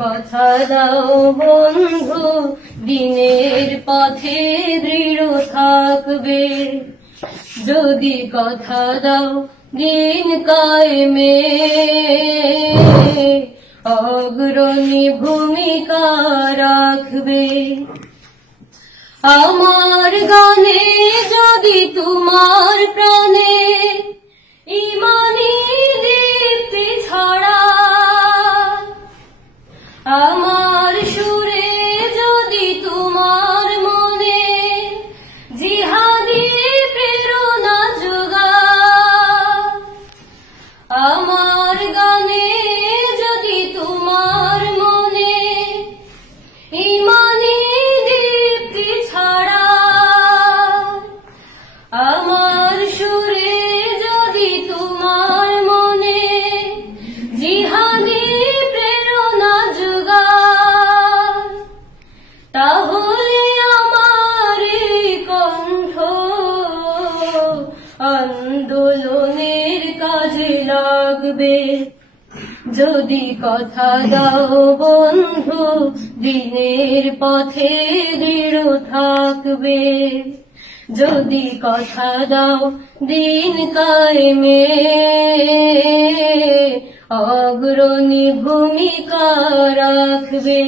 কথা দাও বন্ধু দিনের পথে দৃঢ় থাকবে, যদি কথা দাও দিন কায়েমে অগ্রণী ভূমিকা রাখবে। আমার গানে যদি তোমার প্রাণে ঈমানী দীপ্তি ছড়া, আমার সুরে যদি তোমার মনে জিহাদি প্রেরণা যোগা, আমার গানে যদি তোমার মনে ঈমানী দীপ্তি ছড়া, আমার সুরে যদি তোমার মনে জিহাদি প্রেরণা যোগা, তাহলে আমার কণ্ঠ আন্দোলনের কাজে লাগবে। যদি কথা দাও বন্ধু দিনের পথে দৃঢ় থাকবে, যদি কথা দাও দিন কায়েমে অগ্রণী ভূমিকা রাখবে।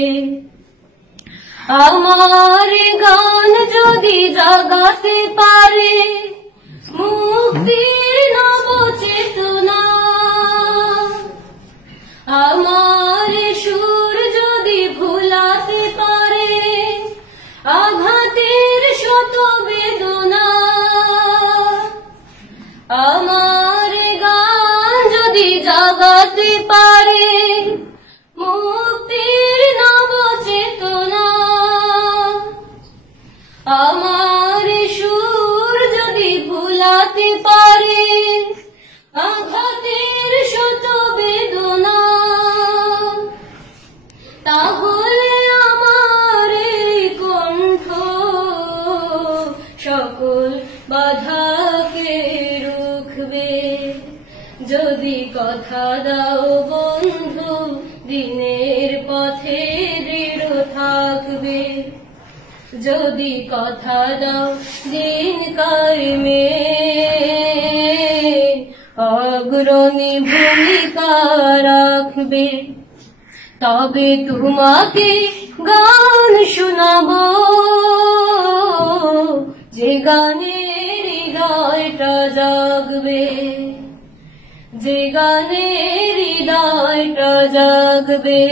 আমার গান যদি জাগাতে পারে মুক্তির নব চেতনা, আমার সুর যদি ভুলাতে পারে আঘাতের শত বেদনা, আমার গান যদি জাগাতে পারে মুক্তির নব চেতনা, আমার সুর যদি ভুলাতে পারে আঘাতের শত বেদনা, তাহলে আমার কণ্ঠ সকল বাধাকে রুখবে। যদি কথা দাও বন্ধু দিনের পথে দৃঢ় থাকবে, যদি কথা দাও দিন কায়েমে অগ্রণী ভূমিকা রাখবে। তবে তোমাকে গান শোনাবো যে গানে হৃদয়টা জাগবে, যে গানে হৃদয়টা জাগবে,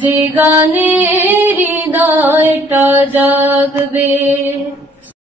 যে গানে হৃদয়টা জাগবে।